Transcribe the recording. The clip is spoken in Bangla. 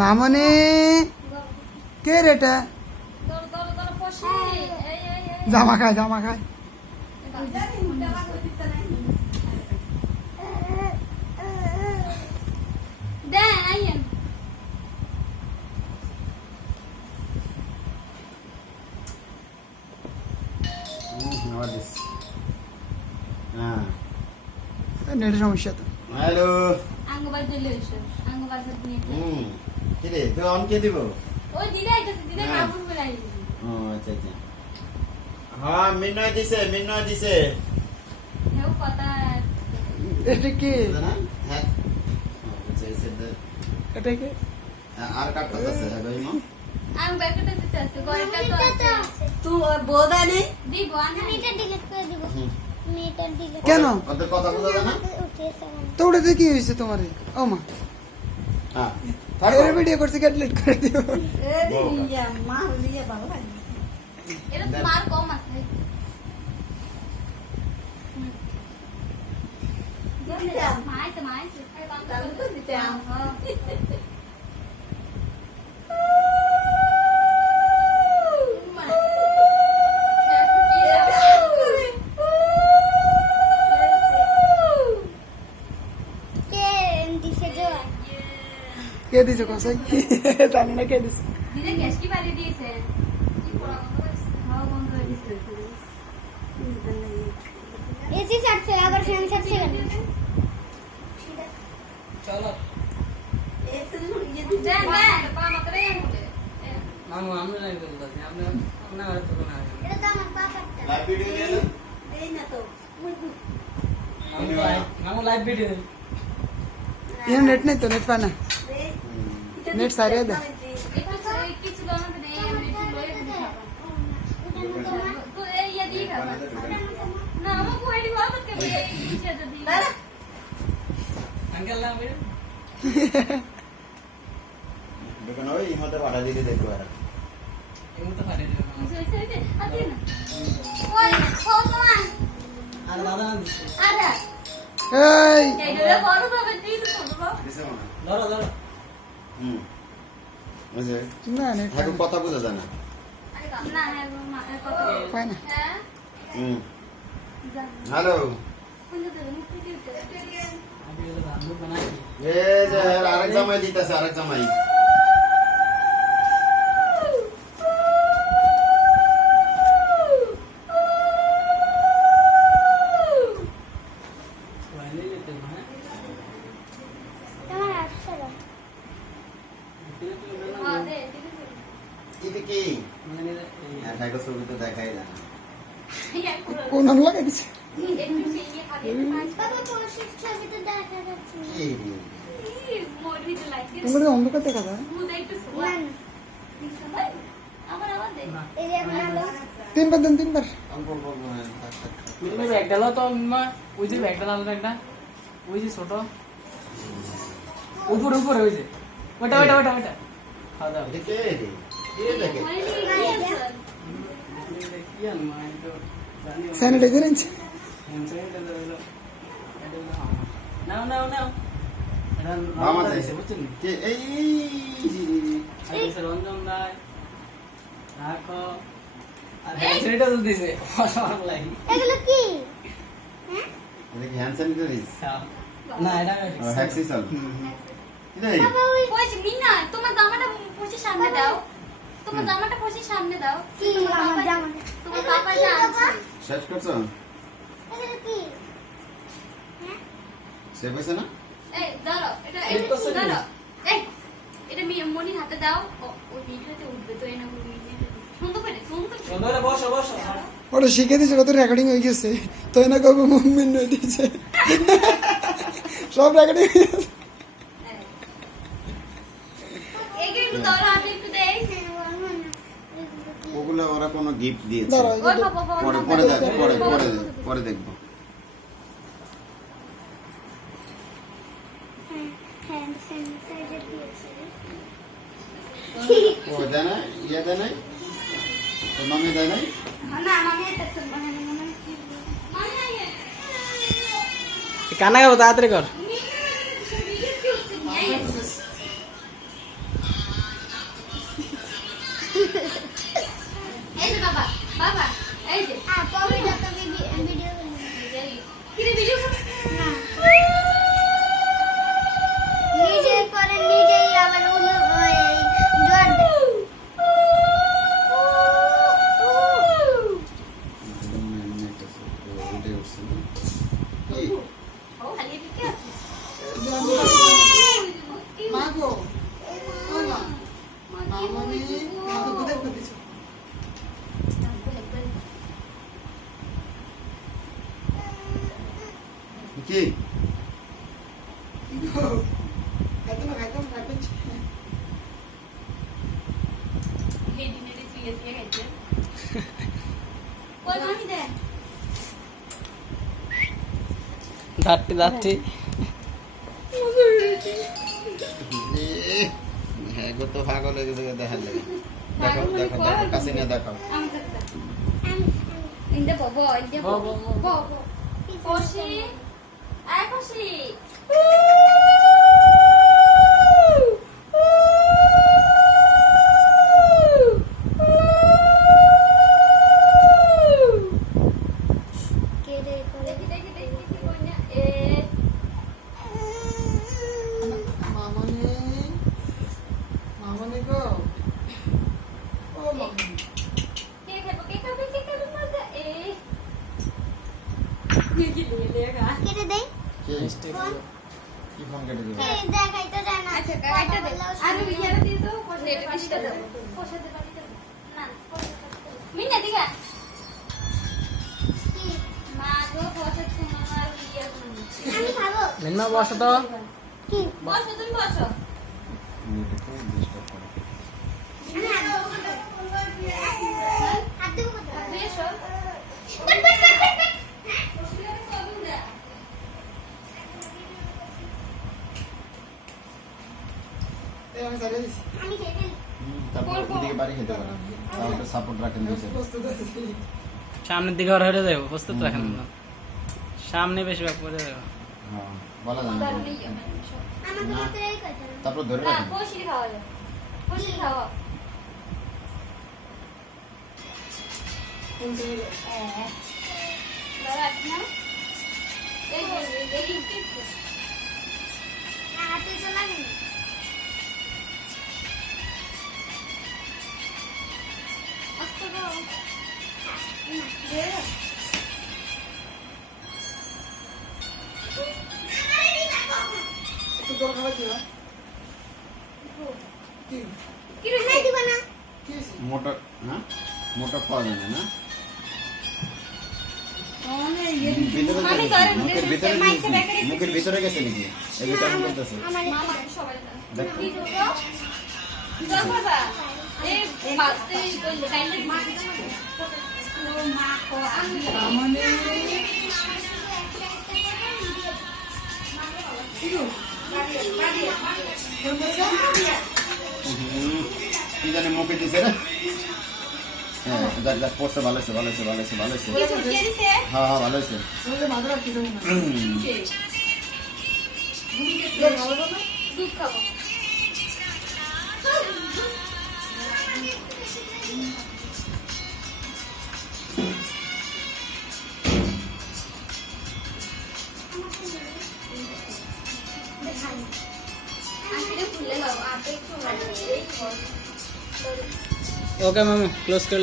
মামনি কে রে এটা? জামা খায় জামা খায়। নেটের সমস্যা তো। হ্যালো আঙ্গবাজ দিলে এসো আঙ্গবাজ নিয়ে কি রে তুই অন কে দিব? ওই দিদাই তো দিদাই কাপড় বেলাই ও আচ্ছা আচ্ছা হ্যাঁ মিন্নয় দিছে হেও কথা এটা কি? না হ্যাঁ আচ্ছা এই সেটা এটা কি? আর কাটতে আছে ভাই মা আং ব্যাকেটে দিতে আছে গয়টা তো আছে তুই বোদা নেই দিব আনা এটা ডিলিট করে দিব মিটার ডিলিট কেন? ওদের কথা বোঝা যায় না? তো ওটাতে কি হয়েছে তোমার? ও মা হ্যাঁ এর ভিডিও করছে ডিলিট করে দিও। মা লিয়ে ভালো লাগে এটা তো মার কম আছে মাইছে মাইছে তাহলে তো দিতে আম কে দিছে কসাই? জানি না কে দিছে। দিদা গ্যাস কি বাড়ি দিয়েছে কি পড়া বন্ধ হয়েছে হাওয়া বন্ধ হয়ে দিছে এসি ছাড়ছে আবার ফ্যান ছাড়ছে কেন? চলো দেন দেন পা মাত্রে এমতে মামু আমরা লাইভ করতেছি আমরা না আর তো না এটা তো আমার পাপারটা। লাইভ ভিডিও দিয়ে না এই না তো মামু লাইভ ভিডিও এর নেট নেই তো, নেট পায় না। নেট সারিয়ে দে। কিছু বানাতে নেই আমি একটু লয়ে খাবো তো এই ইয়া দিয়ে খাবো না আমার কোয়েডি বাবা কে এই ইচ্ছা দি আঙ্কেল না ভিডিও দেখুন ওই ইমতে পাঠা দিতে দেখো আর এমন তো পারে দিও সে আদি না ওই ফোন আর দাদা না দিছে আরে এই এই দরে বড় হবে তুই তো বড় দিছে মনে ধরো ধরো হুম বুঝে না নেট হ্যাঁ কথা বোঝা যায় না না হ্যাঁ মা কত পায় না। হ্যাঁ হুম হ্যালো কোন দেবে মুক্তি দিতে আমি তো রান্না বানাই এই যে আরেক জামাই দিতেছে আরেক জামাই ওয়াইলে যেতে না তোমার আসছে না। হ্যাঁ দে এটা কি মানে হ্যাঁ ঠাকুর ছবি তো দেখাই যায় না ইয়া পুরো কোন আম লাগাই দিছে? একটু বেশি খাবে বাবা পরশুর ছবিতে দেখা যাচ্ছে না। কি রে মোড়ি তো লাইক তোমাদের অন্ধকার দেখা যায়। মুদ একটু না, সোয়া না। আবার আবার দে এই যে আপনার তিনবার দেন, তিনবার। অল্প অল্প অল্প, হ্যাঁ, থাক, থাক, থাক। মিলে ব্যাগ ডালো তো মা ওই যে ব্যাগ ডালো একটা ওই যে ছোট উপরে উপরে ওই যে ওটা ওটা ওটা ওটা খাওয়া দাও এটা কে রে? কে দেখে? মোড়ি কি জানি মা তো জানি স্যানিটাইজার আনছে। নাও নাও নাও এটা মামা রমজান দেয়। দিছে বুঝছেন কে এই আর দিছে রমজান দাই রাখো আর হ্যান্ডসেনিটাইজার তো দিছে আমার লাগি এগুলো কি? এটা কি হ্যান্ড স্যানিটাইজার? না এটা হ্যাক্সিসল এটা বাবা ওই ওই যে মিনা তোমার জামাটা পৌঁছে সামনে দাও তোমার জামাটা পৌঁছে সামনে দাও কি আমার জামা? তোমার পাপা যা আনছে শেষ করছো এগুলো কি? সে কইছে না এই ধরো এটা Save এটা করছে ধরো কি? এই এটা মনির হাতে দাও ওই ভিডিওতে উঠবে তো এনা করে সুন্দর করে ধরে বসো বসো ওটা শিখে দিছে, কত রেকর্ডিং হয়ে গেছে। তো না কবে মুভমেন্ট হয়ে দিয়েছে, সব রেকর্ডিং হয়ে গেছে। এগে একটু ধরো আমি একটু দেই ওগুলো ওরা কোনো গিফট দিয়েছে দাঁড়াও, ওই বাবা বাবা পরে পরে দেখো পরে পরে পরে দেখবো হ্যান্ড স্যানিটাইজার দিয়েছে। ও দেয় না ইয়ে দেয় নাই তোর মামি দেয় নাই না মামি এটা মানে মানে কি মামি আইয়ে কান্না করো তাড়াতাড়ি কর ভিডিও কি হচ্ছে মাঠে উঠছে না? কি? ও খালি পিকে আছে মা গো ও মা মামনি মাকে কোথায় পেয়েছো কি? খাইতে না খাইতে এই দিনে শুয়ে শুয়ে খাইছে কই মামি দে যাচ্ছি হ্যাঁ গো তো পাগল হয়ে গেছে দেখার লাগে দেখো দেখো দেখো কাছে নিয়ে দেখাও আমি কাছে ইন্দে বব ইন্দে বব বব কোশি আয় কোশি কে রে করে দেখি দেখি দেখি কি কইনা এ মামনি গো ও মামনি কে খাবে মজা এ কি লেগা কে রে দেই কে? কি ফোন কেটে দিল? কে দেখাই তো জানা আচ্ছা কাইটা দে আর ইয়ারে দিয়ে দাও পোষাতে পারি দাও পোষাতে পারি দাও না মিনা দিগা কি মা গো পোষাতে মামার ইয়া আমি খাবো মিন্না বসো তো কি বসো তুমি বসো মেয়েটাকে ডিস্টার্ব করে। আমি হাত দেবো কোথায় বেশো বাট বাট বাট বাট পোষাতে সবই দা আমি সারিয়ে দিছি আমি খেয়ে ফেলি তারপর ওদিকে বাড়ি খেতে পারেন তাহলে সাপোর্ট রাখেন দিয়েছেন প্রস্তুত আছি সামনের দিকে আর হয়ে যাবো প্রস্তুত রাখেন না সামনে বেশিরভাগ পড়ে যাবো হ্যাঁ বলা যায় না দারুণ ইয়া আমাকে না। মাত্র এই কথা তারপর ধরে না রাখেন পোষি খাওয়া যায় পোষি খাওয়া কোনটা দাঁড়া না এই এই হাতে তো লাগেনি আস্তে গো একটু জল খাওয়া দিও কি কি রে খাই দিব না কি হয়েছে? মোটা না মোটা খাওয়া যায় না না ভিতরে আমি গেছে, করেন, মুখের ভিতরে গেছে, মুখের ভিতরে গেছে নাকি এই ভিতরে করতেছে আমার মামা সবাই দেখ কি করো চল বাবা এই মাছতে কই খাইলে ও মা কো আমি মামনি কি জানি মুখে দিছে রে হ্যাঁ যাক যাক পড়ছে ভালো হয়েছে ভালো হয়েছে ভালো হয়েছে ভালো হয়েছে কি সুজিয়ে দিছে হ্যাঁ হ্যাঁ ভালো হয়েছে বলে মাদরা কি দেবো না কি জল খাওয়া দাও না দুধ খাবো আমি খুলে দাও আপে একটু ওকে মামু ক্লোজ করে